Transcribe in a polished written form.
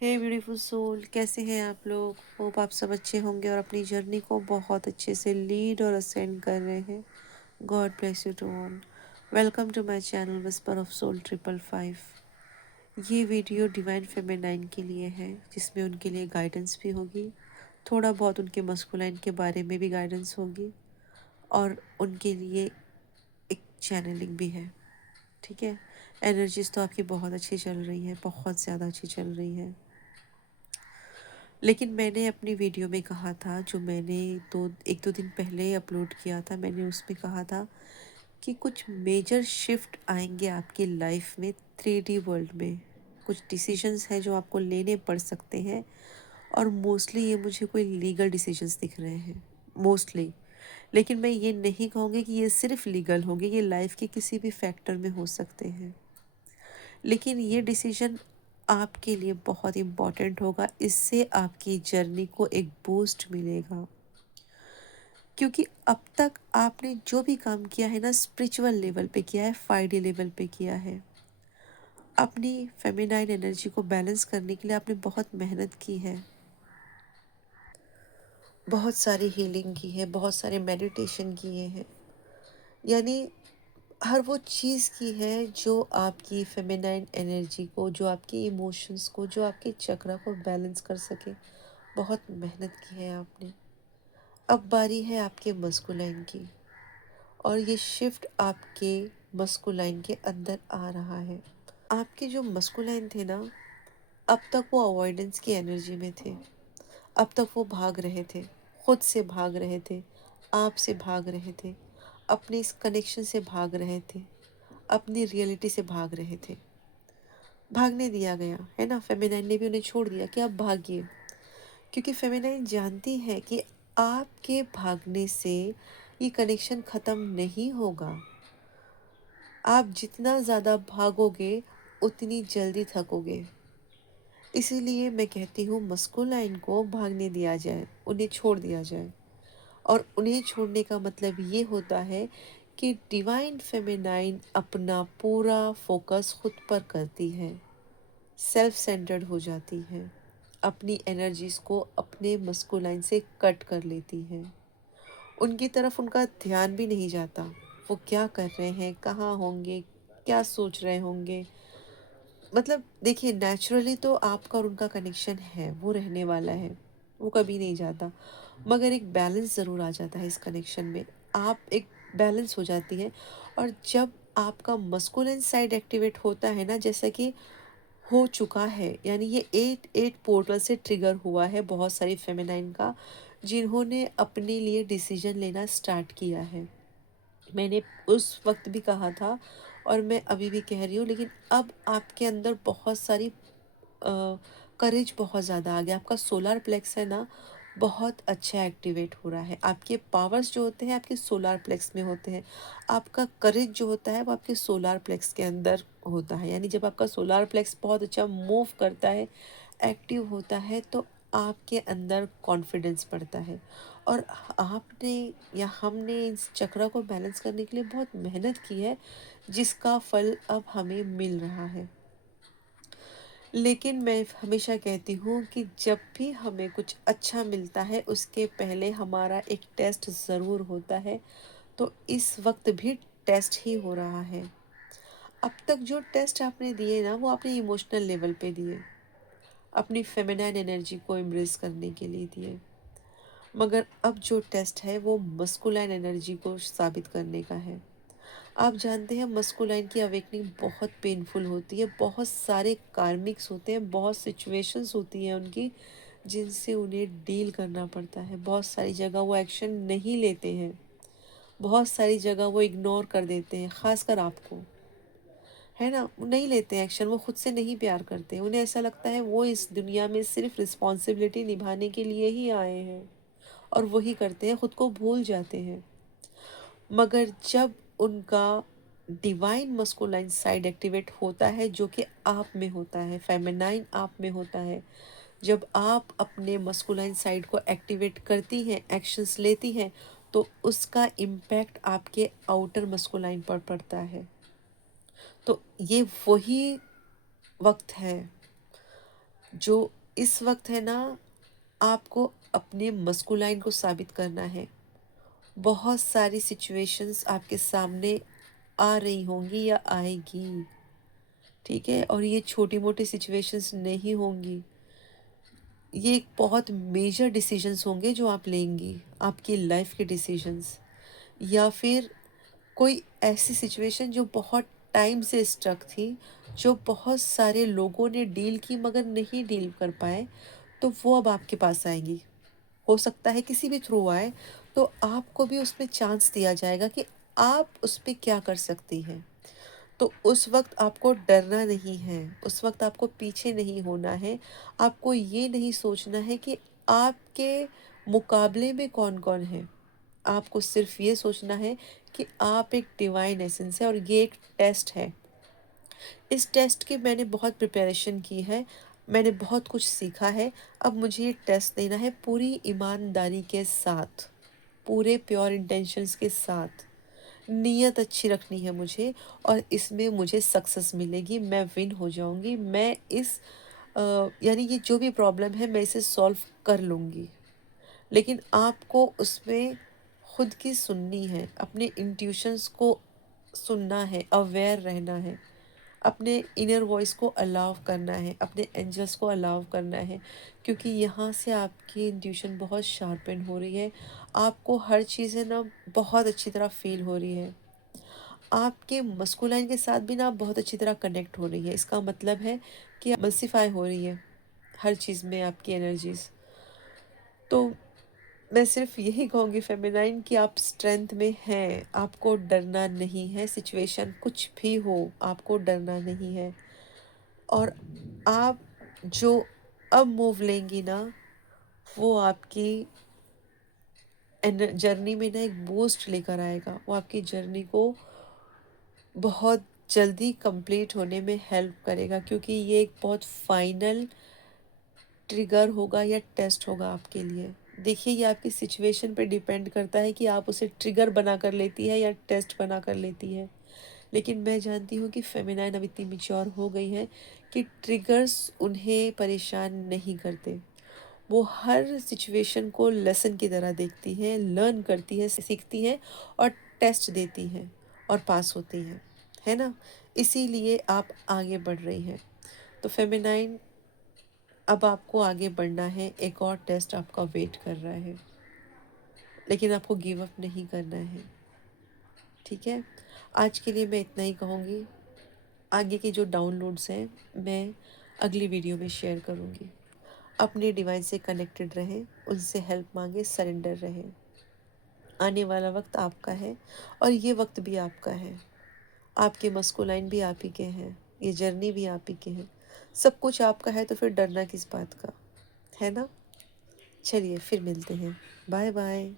हे beautiful soul, कैसे हैं आप लोग। होप आप सब अच्छे होंगे और अपनी जर्नी को बहुत अच्छे से लीड और असेंड कर रहे हैं। God bless you to all. Welcome to my channel whisper of soul 555। ये वीडियो डिवाइन फेमिनाइन के लिए है, जिसमें उनके लिए गाइडेंस भी होगी, थोड़ा बहुत उनके मस्कुलाइन के बारे में भी गाइडेंस होगी, और उनके लिए एक चैनलिंग भी है। ठीक है। एनर्जीज तो आपकी बहुत अच्छी चल रही है, बहुत ज़्यादा अच्छी चल रही है। लेकिन मैंने अपनी वीडियो में कहा था, जो मैंने एक दो दिन पहले अपलोड किया था, मैंने उसमें कहा था कि कुछ मेजर शिफ्ट आएंगे आपकी लाइफ में 3D वर्ल्ड में। कुछ डिसीजंस हैं जो आपको लेने पड़ सकते हैं, और मोस्टली ये मुझे कोई लीगल डिसीजंस दिख रहे हैं, मोस्टली। लेकिन मैं ये नहीं कहूँगी कि ये सिर्फ लीगल होंगे, ये लाइफ के किसी भी फैक्टर में हो सकते हैं। लेकिन ये डिसीजन आपके लिए बहुत इम्पॉर्टेंट होगा, इससे आपकी जर्नी को एक बूस्ट मिलेगा। क्योंकि अब तक आपने जो भी काम किया है ना, स्पिरिचुअल लेवल पे किया है, 5D लेवल पे किया है। अपनी फेमिनाइन एनर्जी को बैलेंस करने के लिए आपने बहुत मेहनत की है, बहुत सारी हीलिंग की है, बहुत सारे मेडिटेशन किए हैं। यानी हर वो चीज़ की है जो आपकी फेमिनाइन एनर्जी को, जो आपकी इमोशंस को, जो आपके चक्रा को बैलेंस कर सके। बहुत मेहनत की है आपने। अब बारी है आपके मस्कुलाइन की, और ये शिफ्ट आपके मस्कुलाइन के अंदर आ रहा है। आपके जो मस्कुलाइन थे ना, अब तक वो अवॉइडेंस की एनर्जी में थे। अब तक वो भाग रहे थे, खुद से भाग रहे थे, आप से भाग रहे थे, अपने इस कनेक्शन से भाग रहे थे, अपनी रियलिटी से भाग रहे थे। भागने दिया गया है ना, फेमिनाइन ने भी उन्हें छोड़ दिया कि आप भागिए। क्योंकि फेमिनाइन जानती है कि आपके भागने से ये कनेक्शन ख़त्म नहीं होगा। आप जितना ज़्यादा भागोगे उतनी जल्दी थकोगे। इसीलिए मैं कहती हूँ मस्कुलाइन को भागने दिया जाए, उन्हें छोड़ दिया जाए। और उन्हें छोड़ने का मतलब ये होता है कि डिवाइन फेमिनाइन अपना पूरा फोकस खुद पर करती है, सेल्फ सेंटर्ड हो जाती है, अपनी एनर्जीज को अपने मस्कुलाइन से कट कर लेती है। उनकी तरफ उनका ध्यान भी नहीं जाता। वो क्या कर रहे हैं, कहाँ होंगे, क्या सोच रहे होंगे। मतलब देखिए, नेचुरली तो आपका और उनका कनेक्शन है, वो रहने वाला है, वो कभी नहीं जाता। मगर एक बैलेंस ज़रूर आ जाता है इस कनेक्शन में। आप एक बैलेंस हो जाती है। और जब आपका मस्कुलिन साइड एक्टिवेट होता है ना, जैसा कि हो चुका है, यानी ये एट एट पोर्टल से ट्रिगर हुआ है बहुत सारी फेमिनाइन का, जिन्होंने अपने लिए डिसीजन लेना स्टार्ट किया है। मैंने उस वक्त भी कहा था, और मैं अभी भी कह रही हूँ, लेकिन अब आपके अंदर बहुत सारी करेज बहुत ज़्यादा आ गया। आपका सोलार प्लेक्स है ना, बहुत अच्छा एक्टिवेट हो रहा है। आपके पावर्स जो होते हैं आपके सोलार प्लेक्स में होते हैं। आपका करेज जो होता है वो आपके सोलार प्लेक्स के अंदर होता है। यानी जब आपका सोलार प्लेक्स बहुत अच्छा मूव करता है, एक्टिव होता है, तो आपके अंदर कॉन्फिडेंस बढ़ता है। और आपने या हमने इस चक्र को बैलेंस करने के लिए बहुत मेहनत की है, जिसका फल अब हमें मिल रहा है। लेकिन मैं हमेशा कहती हूँ कि जब भी हमें कुछ अच्छा मिलता है, उसके पहले हमारा एक टेस्ट ज़रूर होता है। तो इस वक्त भी टेस्ट ही हो रहा है। अब तक जो टेस्ट आपने दिए ना, वो आपने इमोशनल लेवल पे दिए, अपनी फेमिनाइन एनर्जी को एम्ब्रेस करने के लिए दिए। मगर अब जो टेस्ट है वो मस्कुलाइन एनर्जी को साबित करने का है। आप जानते हैं मस्कुलाइन की अवेकनिंग बहुत पेनफुल होती है। बहुत सारे कार्मिक्स होते हैं, बहुत सिचुएशंस होती हैं उनकी, जिनसे उन्हें डील करना पड़ता है। बहुत सारी जगह वो एक्शन नहीं लेते हैं, बहुत सारी जगह वो इग्नोर कर देते हैं, ख़ासकर आपको, है ना। वो नहीं लेते हैं एक्शन, वो खुद से नहीं प्यार करते। उन्हें ऐसा लगता है वो इस दुनिया में सिर्फ रिस्पॉन्सिबिलिटी निभाने के लिए ही आए हैं, और वही करते हैं, खुद को भूल जाते हैं। मगर जब उनका डिवाइन मस्कुलाइन साइड एक्टिवेट होता है, जो कि आप में होता है, फेमिनाइन आप में होता है, जब आप अपने मस्कुलाइन साइड को एक्टिवेट करती हैं, एक्शंस लेती हैं, तो उसका इम्पैक्ट आपके आउटर मस्कुलाइन पर पड़ता है। तो ये वही वक्त है जो इस वक्त है ना, आपको अपने मस्कुलाइन को साबित करना है। बहुत सारी सिचुएशंस आपके सामने आ रही होंगी या आएगी, ठीक है, और ये छोटी मोटी सिचुएशंस नहीं होंगी। ये एक बहुत मेजर डिसीजंस होंगे जो आप लेंगी, आपकी लाइफ के डिसीजंस, या फिर कोई ऐसी सिचुएशन जो बहुत टाइम से स्टक थी, जो बहुत सारे लोगों ने डील की मगर नहीं डील कर पाए, तो वो अब आपके पास आएंगी। हो सकता है किसी भी थ्रू आए, तो आपको भी उसमें चांस दिया जाएगा कि आप उस पे क्या कर सकती हैं। तो उस वक्त आपको डरना नहीं है, उस वक्त आपको पीछे नहीं होना है। आपको ये नहीं सोचना है कि आपके मुकाबले में कौन कौन है। आपको सिर्फ ये सोचना है कि आप एक डिवाइन एसेंस है और ये एक टेस्ट है। इस टेस्ट की मैंने बहुत प्रिपरेशन की है, मैंने बहुत कुछ सीखा है। अब मुझे ये टेस्ट देना है पूरी ईमानदारी के साथ, पूरे प्योर इंटेंशंस के साथ। नीयत अच्छी रखनी है मुझे, और इसमें मुझे सक्सेस मिलेगी, मैं विन हो जाऊंगी। मैं इस यानी ये जो भी प्रॉब्लम है मैं इसे सॉल्व कर लूँगी। लेकिन आपको उसमें खुद की सुननी है, अपने इंट्यूशंस को सुनना है, अवेयर रहना है, अपने इनर वॉइस को अलाउ करना है, अपने एंजल्स को अलाउ करना है, क्योंकि यहाँ से आपकी इंट्यूशन बहुत शार्पन हो रही है। आपको हर चीज़ें ना बहुत अच्छी तरह फील हो रही है। आपके मस्कुलाइन के साथ भी ना आप बहुत अच्छी तरह कनेक्ट हो रही है। इसका मतलब है कि मल्सीफाई हो रही है हर चीज़ में आपकी एनर्जीज। तो मैं सिर्फ यही कहूँगी फेमिनाइन कि आप स्ट्रेंथ में हैं, आपको डरना नहीं है। सिचुएशन कुछ भी हो, आपको डरना नहीं है। और आप जो अब मूव लेंगी ना, वो आपकी जर्नी में ना एक बूस्ट लेकर आएगा। वो आपकी जर्नी को बहुत जल्दी कंप्लीट होने में हेल्प करेगा, क्योंकि ये एक बहुत फाइनल ट्रिगर होगा या टेस्ट होगा आपके लिए। देखिए, ये आपकी सिचुएशन पे डिपेंड करता है कि आप उसे ट्रिगर बना कर लेती है या टेस्ट बना कर लेती है। लेकिन मैं जानती हूँ कि फेमिनाइन अब इतनी मैच्योर हो गई है कि ट्रिगर्स उन्हें परेशान नहीं करते। वो हर सिचुएशन को लेसन की तरह देखती हैं, लर्न करती है, सीखती हैं, और टेस्ट देती हैं और पास होती हैं, है ना। इसीलिए आप आगे बढ़ रही हैं। तो फेमिनाइन, अब आपको आगे बढ़ना है, एक और टेस्ट आपका वेट कर रहा है, लेकिन आपको गिव अप नहीं करना है, ठीक है। आज के लिए मैं इतना ही कहूँगी। आगे के जो डाउनलोड्स हैं मैं अगली वीडियो में शेयर करूँगी। अपने डिवाइन से कनेक्टेड रहें, उनसे हेल्प मांगे, सरेंडर रहें। आने वाला वक्त आपका है, और ये वक्त भी आपका है। आपके मस्कुलाइन भी आप ही के हैं, ये जर्नी भी आप ही के हैं, सब कुछ आपका है। तो फिर डरना किस बात का, है ना। चलिए फिर मिलते हैं। Bye bye.